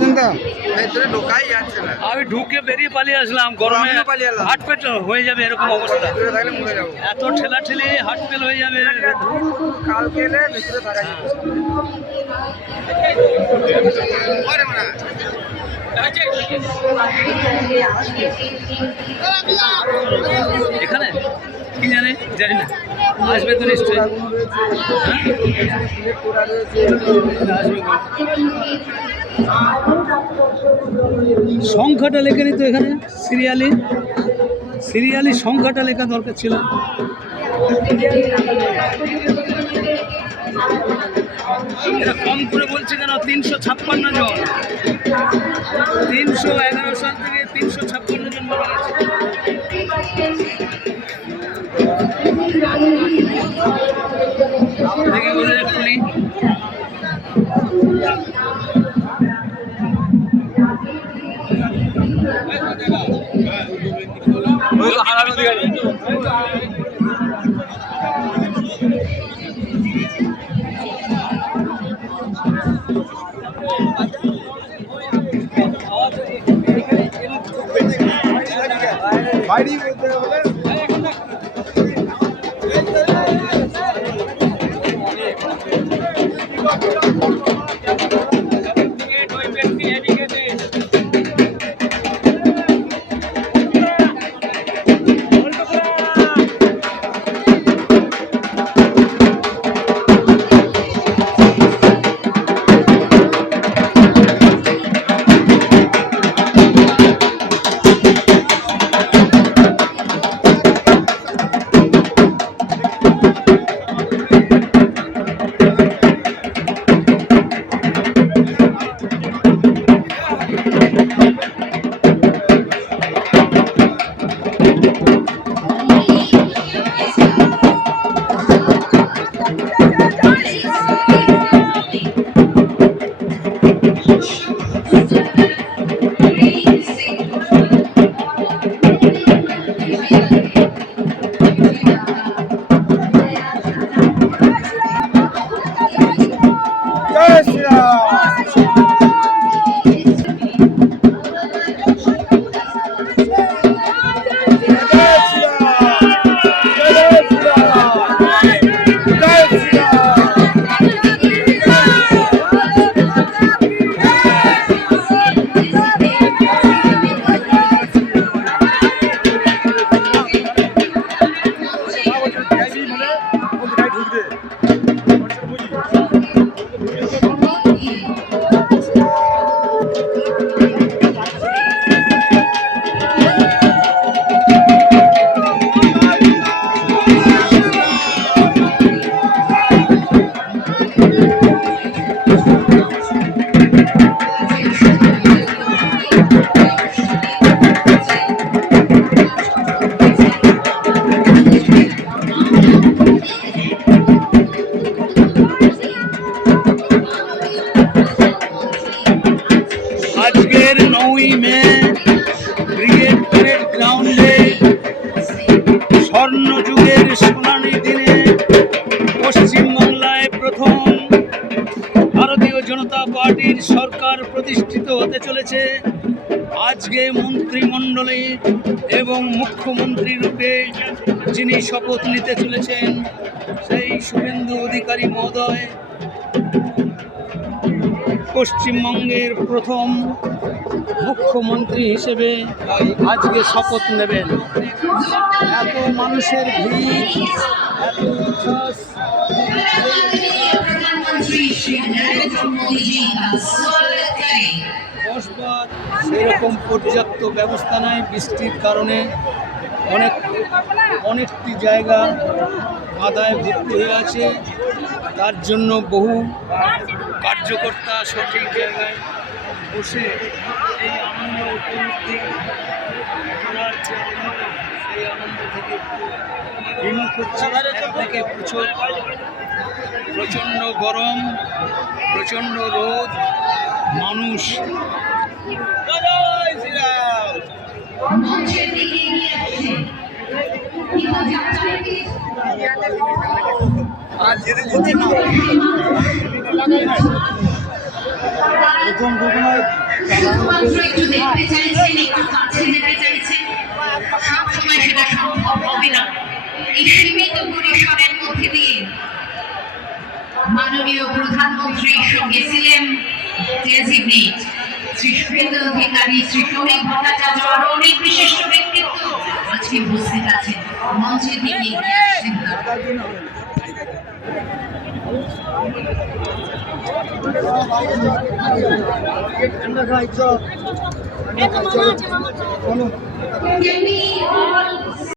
ভিতরে ঢোকাই যাচ্ছে না। আমি ঢুকে বেরিয়ে পালিয়ে আসলাম, গরমে হার্ট ফেল হয়ে যাবে এরকম অবস্থা। ভিতরে থাকলে মরে যাবো। এত ঠেলাঠেলি হার্ট ফেল হয়ে যাবে। কালকে এলে ভিতরে থাকা যাবে। এখানে কি জানি জানি না, আসবে তো নিশ্চয়ই। সংখ্যাটা লেখে নি তো এখানে, সিরিয়ালি সংখ্যাটা লেখা দরকার ছিল। এটা কম করে বলছে কেন? 356 জন, 311 সাল থেকে 356 জন মারা গেছে। দেখি বলে এক্ষুনি বাইরে বলতে হবে। আজকের 9ই মে ব্রিগেড প্যারেড গ্রাউন্ডে স্বর্ণযুগের সোনালী দিনে পশ্চিমবাংলায় প্রথম ভারতীয় জনতা পার্টির সরকার প্রতিষ্ঠিত হতে চলেছে। আজকে মন্ত্রিমণ্ডলে এবং মুখ্যমন্ত্রী রূপে যিনি শপথ নিতে চলেছেন সেই শুভেন্দু অধিকারী মহোদয় পশ্চিমবঙ্গের প্রথম মুখ্যমন্ত্রী হিসেবে আজকে শপথ নেবেন। এত মানুষের ভিড়, এত উচ্ছ্বাস, বসবার সেরকম পর্যাপ্ত ব্যবস্থা নাই। বৃষ্টির কারণে অনেকটি জায়গা কাদায় ভর্তি হয়ে আছে। তার জন্য বহু কার্যকর্তা সঠিক জায়গায় বসে এই আনন্দ উপলব্ধি করার যে আনন্দ, সেই আনন্দ থেকে বিমুখ হচ্ছে। থেকে প্রচণ্ড গরম, প্রচণ্ড রোদ, মানুষ প্রথম ঘটনায় শুধুমাত্র একটু দেখতে চাইছেন, একটু কাছে যেতে চাইছেন, সবসময় সেটা সম্ভব হবে না। এই সীমিত পরিসরের মধ্যে দিয়ে মাননীয় প্রধানমন্ত্রীর সঙ্গে ছিলেন ডেজিগনেট শ্রী শুভেন্দু অধিকারী, শ্রী শ্রমিক ভট্টাচার্য, আরো অনেক বিশিষ্ট ব্যক্তিত্ব আজকে উপস্থিত আছেন। মঞ্চের দিকে এগিয়ে আসছেন তারা। Can we all